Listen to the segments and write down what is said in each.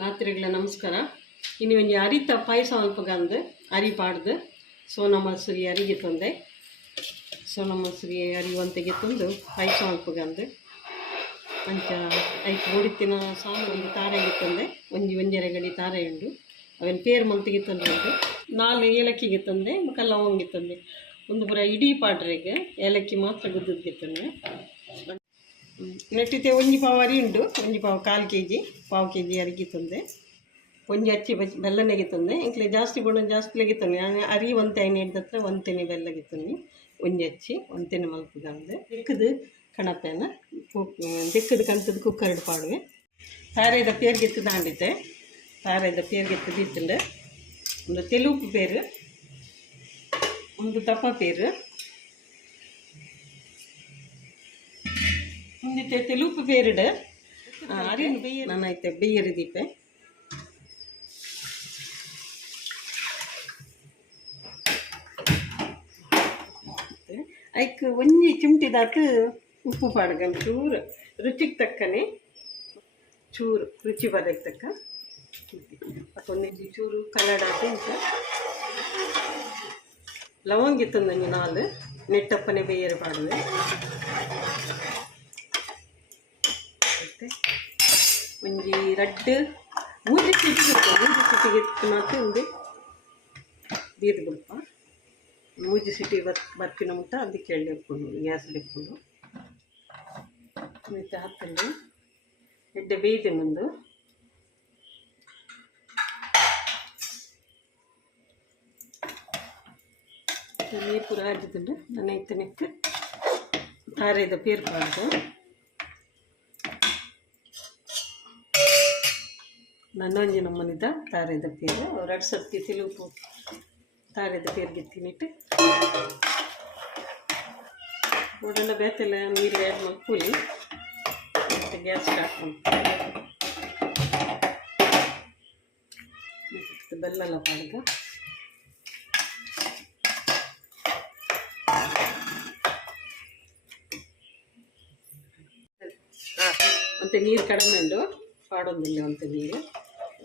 ರಾತ್ರಿಗಳ ನಮಸ್ಕಾರ. ಇನ್ನು ಒಂಜಿ ಅರಿತ ಪಾಯಸ ಅಲ್ಪಗಂದು ಅರಿ ಪಾಡ್ದು ಸೋನಾ ಮಸೂರಿ ಅರಿಗೆ ತಂದೆ ಸೋನಾ ಮಸೂರಿ ಅರಿಯುವಂತೆಗೆ ತಂದು ಪಾಯಸ ಅಲ್ಪಗಂದು ಅಂಚ ಐದು ಓಡಿತ್ತಿನ ಸಾಮಾನು ಒಂದು ತಾರೆಗೆ ತಂದೆ ಒಂಜರೆ ಗಡಿ ತಾರೆ ಉಂಡು ಅವನ ಪೇರು ಮಂತಿಗೆ ತಂದು ಉಂಟು 4 ಏಲಕ್ಕಿಗೆ ತಂದೆ ಮತ್ತು ಲವಂಗಿಗೆ ತಂದೆ ಒಂದು ಪೂರ ಇಡೀ ಪಾಡ್ರೆಗೆ ಏಲಕ್ಕಿ ಮಾತ್ರ ಗುದ್ದಕ್ಕೆ ತಂದೆ ನೆಟ್ಟಿತೆ ಒಂಜಿ ಪಾವು ಅರಿ ಉಂಡು ಒಂಜಿ ಪಾವು 1/4 kg ಪಾವು kg ಅರಿಗೆ ತಂದೆ ಒಂಜಿ ಅಚ್ಚಿ ಬೆಲ್ಲನೆಗೆ ತಂದೆ ಇಂಕ್ಲೆ ಜಾಸ್ತಿ ಬಣ್ಣ ಜಾಸ್ತಿ ಲಗಿತಾನೆ ಅರಿ ಒಂತೆ ಐನೆ ಹಿಡ್ದತ್ರ ಒಂತೆನೆ ಬೆಲ್ಲಗಿತ್ತಾನೆ ಒಂಜಿ ಅಚ್ಚಿ ಒಂತೆನೆ ಮಲ್ಪುಗಂದೆ ದಿಕ್ಕದು ಕಣಪೆನ ದಿಕ್ಕದು ಕಂತದ್ದು ಕುಕ್ಕರ್ಡ್ ಪಾಡುವೆ ತಾರೆದ ಪೇರ್ಗೆತ್ತು ದಾಂಡಿತೆ ತಾರೆದ ಪೇರ್ಗೆತ್ತು ದಿತ್ತಂಡು ಒಂದು ತೆಲುಪು ಪೇರು ಒಂದು ದಪ್ಪ ಪೇರು ಮುಂದಿತ್ತೆ ತೆಲುಪು ಪೇರಿಡ ಅರಿನ ಬೇಯ ನಾನೈತೆ ಬೇಯರಿ ದೀಪೆ ಐಕ್ ಒಂಜಿ ಚಿಮ್ಟಿದಾತು ಉಪ್ಪು ಪಾಡ್ಗಂಡು ಚೂರು ರುಚಿಗೆ ತಕ್ಕನೆ ಚೂರು ರುಚಿ ಬರೋಕ್ಕೆ ತಕ್ಕ ಮತ್ತೊಂದು ಚೂರು ಕಲ್ಲಡ ಇಂಚ ಲವಂಗಿ ತಂದಂಗೆ 4 ನೆಟ್ಟಪ್ಪನೆ ಬೇಯರು ಪಾಡುವೆ ಮತ್ತೆ ಒಂಜಿ ರಡ್ಡು 3 ಸಿಟಿಗೆ ಮಾತ್ರ ಒಂದು ಬೀರು ಬಿಡಪ್ಪ 3 ಸಿಟಿ ಬರ್ತಿನ ಮುಟ್ಟ ಅದಕ್ಕೆ ಎಳ್ಳೆ ಇಟ್ಕೊಂಡು ಗ್ಯಾಸ್ ಇಟ್ಕೊಂಡು ಮತ್ತು ಹಾಕಲ್ಲಿ ಎಡ್ಡೆ ಬೇಯ್ದೆನೊಂದು ನೀರು ಪೂರ ಹಾಕಿಕೊಂಡು ನಾನು ಇತ್ತನಕ್ಕೆ ತಾರೆದ ಪೇರು ಪಾಡ್ದು ನನ್ನೊಂಜಿ ನಮ್ಮನಿದ ತಾರೆದ ಪೇರು 2 ಸರ್ತಿ ತೆಲುಪು ತಾರೆದ ಪೇರ್ಗೆ ತಿನ್ನಿಟ್ಟು ಒಡೆಲ್ಲ ಬೇತೆಲ್ಲ ನೀರು ಆ್ಯಡ್ ಮಾಡಿ ಕೂಲಿ ಮತ್ತು ಗ್ಯಾಸ್ ಸ್ಟಾರ್ಟ್ ಮಾಡ್ತೀನಿ ಬೆಲ್ಲ ಪಾಡ್ದು ಮತ್ತು ನೀರು ಕಡಿಮೆ ಉಂಡು ಪಾಡೊಂದಿಲ್ಲ ಅಂತ ನೀರು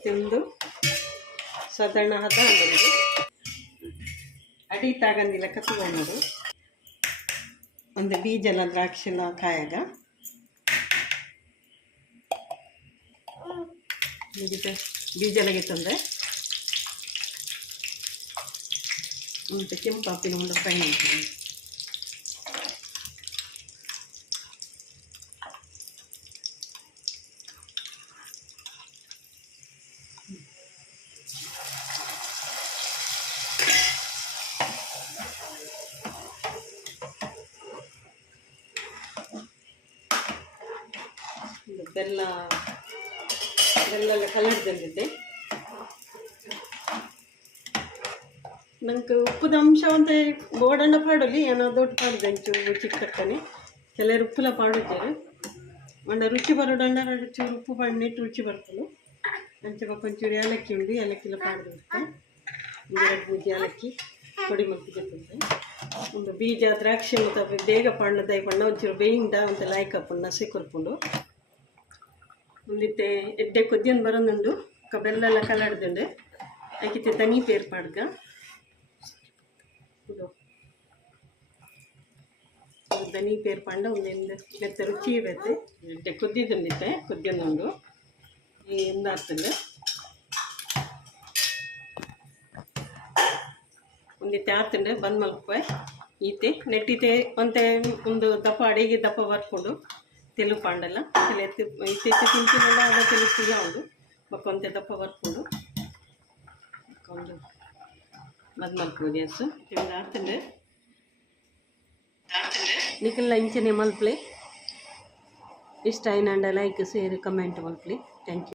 ತಿಂದು ಸಾಧಾರಣ ಹದ ಅಂದು ಅಡಿ ತಗಂದಿಲ್ಲ ಕತ್ಕೊಂಡದು ಒಂದು ಬೀಜೆಲ್ಲ ದ್ರಾಕ್ಷಿಲ ಕಾಯಾಗ ಬೀಜೆಲ್ಲಗೆ ತಂದೆ ಮತ್ತು ಕೆಂಪು ಹಾಪಿನ ಒಂದು ಫ್ರೈ ಮಾಡ್ತೀನಿ ಬೆಲ್ಲ ಕಲರ್ ತಂದಿದ್ದೆ ನಂಗೆ ಉಪ್ಪುದ ಅಂಶ ಅಂತ ಬೋಡಣ್ಣ ಪಾಡಲಿ ಏನೋ ದೊಡ್ಡ ಪಾಡಿದೆ ಒಂಚೂರು ಚಿಕ್ಕ ತಕ್ಕನೆ ಕೆಲವರು ಉಪ್ಪುಲ ಪಾಡಿದ್ದಾರೆ ಮಂಡ ರುಚಿ ಬರೋಡಂಡ ಚೂರು ಉಪ್ಪು ಪಾಡಿನಿಟ್ಟು ರುಚಿ ಬರ್ತದೆ ಅಂಚೆ ಒಂಚೂರು ಏಲಕ್ಕಿ ಉಂಡು ಏಲಕ್ಕಿಲ್ಲ ಪಾಡ್ದಿರುತ್ತೆ 2 ಏಲಕ್ಕಿ ಪೊಡಿ ಮತ್ತಿಗೆ ತಂದೆ ಒಂದು ಬೀಜ ದ್ರಾಕ್ಷಿ ಮತ್ತು ಬೇಗ ಪಣ್ಣದ ಪಣ್ಣ ಒಂಚೂರು ಬೇಯಿಂಡ ಒಂದು ಲಾಯ್ಕ ಪಣ್ಣ ಸಿಕ್ಕರ್ಕೊಂಡು ಒಂದಿತ್ತೆ ಎಡ್ಡೆ ಕೊದ್ದಿಯನ್ನು ಬರೋದುಂಡು ಬೆಲ್ಲ ಕಲಾಡ್ದುಂಡು ಅದಕ್ಕೆ ದನಿ ಪೇರು ಪಾಡ್ಗ ಇದು ದನಿ ಪೇರು ಪಂಡ ಒಂದು ಮೆತ್ತ ರುಚಿ ಇರುತ್ತೆ ಎಡ್ಡೆ ಕೊದ್ದಿದ್ದುಂಡಿತ್ತೆ ಕೊದ್ದಿಯೊಂದುಂಡು ಈ ಎಂದಾಗ್ತದೆ ಒಂದಿತ್ತೆ ಆತಂಡು ಬಂದ್ ಮಲ್ಪೆ ಈತೆ ನೆಟ್ಟಿತೆ ಒಂತೆ ಒಂದು ದಪ್ಪ ಅಡಿಗೆ ದಪ್ಪ ಬರ್ಕೊಂಡು ತೆಲುಪು ಪಾಂಡಲ್ಲ ಇತ್ತೆ ತಿಂತಿನಲ್ಲ ಅದ ತೆಲುಪಿಲ್ಲ ಉಂಡು ಬಕ್ಕೊಂತೆ ದಪ್ಪ ಬರ್ಕೊಂಡು ಒಂದು ಬಂದ್ ಮಲ್ಪು ಗ್ಯಾಸ್ ತಿಂದು ಆತಂಡು ನಿಖಿಲ್ಲ ಇಂಚನೆ ಮಲ್ಪ್ಲೆ ಇಷ್ಟ ಆಯ್ನಂಡ ಲೈಕ್ ಶೇರ್ ಕಮೆಂಟ್ ಮಲ್ಪ್ಲೆ ಥ್ಯಾಂಕ್ ಯು.